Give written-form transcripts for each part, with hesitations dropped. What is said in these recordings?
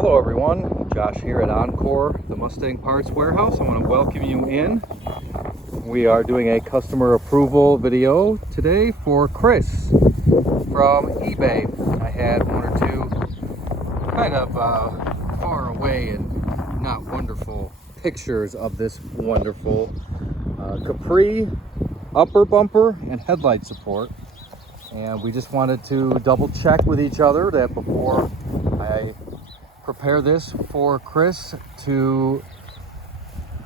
Hello everyone, Josh here at Encore, the Mustang Parts Warehouse. I want to welcome you in. We are doing a customer approval video today for Chris from eBay. I had one or two kind of far away and not wonderful pictures of this wonderful Capri upper bumper and headlight support. And we just wanted to double check with each other that before I prepare this for Chris to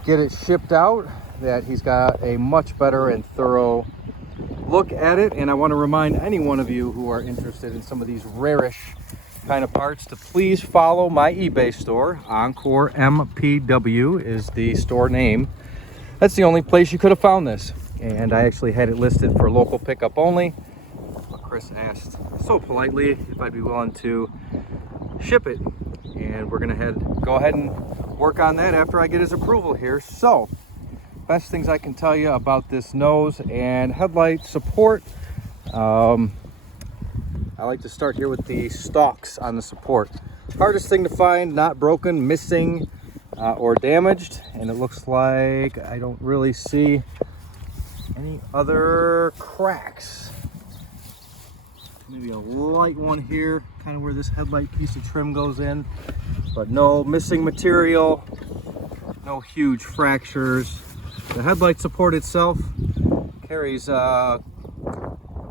get it shipped out, that he's got a much better and thorough look at it. And I want to remind any one of you who are interested in some of these rarish kind of parts to please follow my eBay store. Encore MPW is the store name. That's the only place you could have found this, and I actually had it listed for local pickup only. But Chris asked so politely if I'd be willing to ship it, and we're gonna go ahead and work on that after I get his approval here. So best things I can tell you about this nose and headlight support. I like to start here with the stalks on the support. Hardest thing to find, not broken, missing, or damaged, and it looks like I don't really see any other cracks. Maybe a light one here, kind of where this headlight piece of trim goes in, but no missing material, no huge fractures. The headlight support itself carries about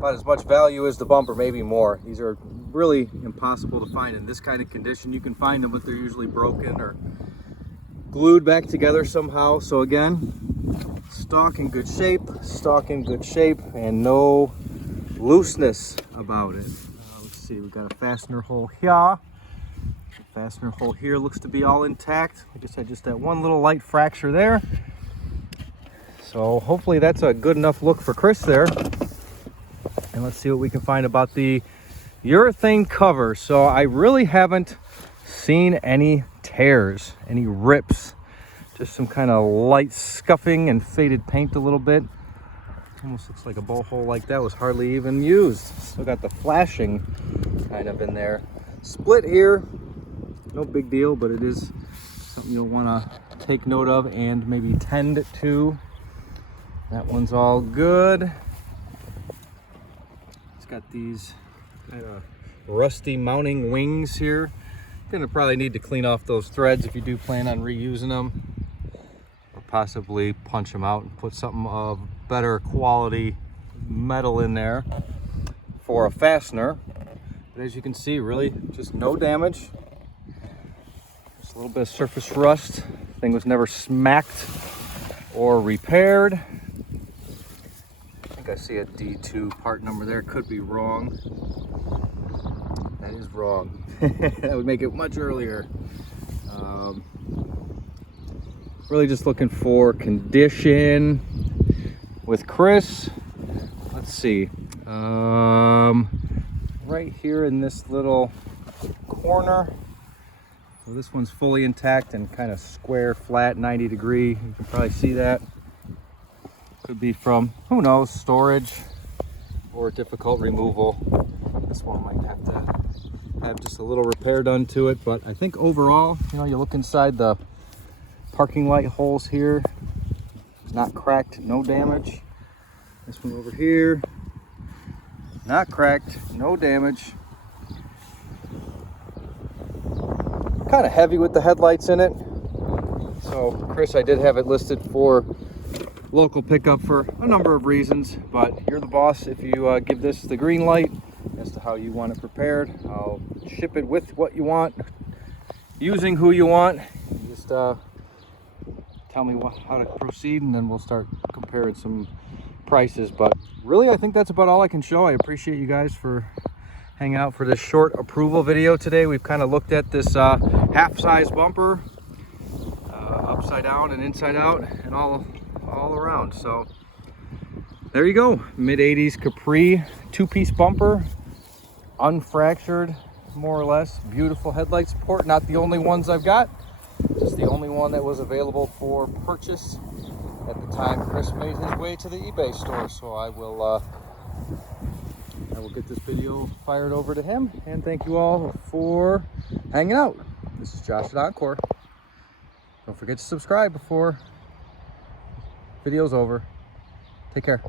as much value as the bumper, maybe more. These are really impossible to find in this kind of condition. You can find them, but they're usually broken or glued back together somehow. So again, stock in good shape, and no looseness about it. Let's see, we've got a fastener hole here. The fastener hole here looks to be all intact. Like I said, just that one little light fracture there. So hopefully that's a good enough look for Chris there. And let's see what we can find about the urethane cover. So I really haven't seen any tears, any rips, just some kind of light scuffing and faded paint a little bit. Almost looks like a bow hole like that was hardly even used. Still got the flashing kind of in there. Split here, no big deal, but it is something you'll want to take note of and maybe tend to. That one's all good. It's got these kind of rusty mounting wings here. Gonna probably need to clean off those threads if you do plan on reusing them, or possibly punch them out and put something of better quality metal in there for a fastener. But as you can see, really just no damage. Just a little bit of surface rust. Thing was never smacked or repaired. I think I see a D2 part number there. Could be wrong. That is wrong. That would make it much earlier. Really just looking for condition with Chris. Let's see. Right here in this little corner. So this one's fully intact and kind of square, flat, 90 degree. You can probably see that. Could be from, who knows, storage or difficult removal. This one might have to have just a little repair done to it, but I think overall, you look inside the parking light holes here, not cracked, no damage. This one over here, not cracked, no damage. Kind of heavy with the headlights in it. So Chris, I did have it listed for local pickup for a number of reasons, but you're the boss. If you give this the green light as to how you want it prepared, I'll ship it with what you want, using who you want. Just tell me how to proceed, and then we'll start comparing some prices. But really, I think that's about all I can show. I appreciate you guys for hanging out for this short approval video today. We've kind of looked at this half-size bumper, upside down and inside out, and all around. So there you go, mid-80s Capri two-piece bumper, unfractured more or less, beautiful headlight support. Not the only ones I've got, just the only one that was available for purchase at the time Chris made his way to the eBay store. So I will get this video fired over to him, and thank you all for hanging out. This is Josh at Encore. Don't forget to subscribe before video's over. Take care.